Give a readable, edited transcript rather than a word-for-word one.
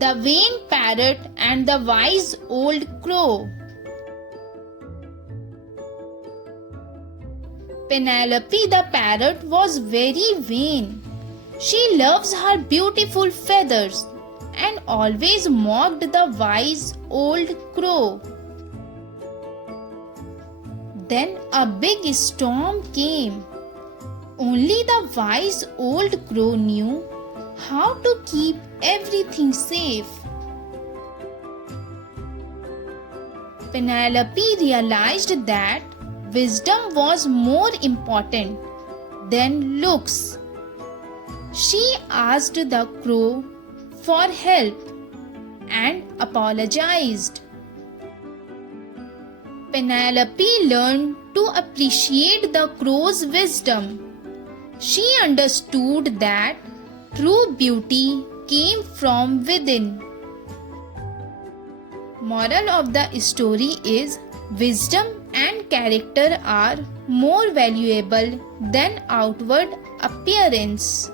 The Vain Parrot and the Wise Old Crow. Penelope the parrot was very vain. She loves her beautiful feathers and always mocked the wise old crow. Then a big storm came. Only the wise old crow knew how to keep everything safe. Penelope realized that wisdom was more important than looks. She asked the crow for help and apologized. Penelope learned to appreciate the crow's wisdom. She understood that true beauty came from within. Moral of the story is wisdom and character are more valuable than outward appearance.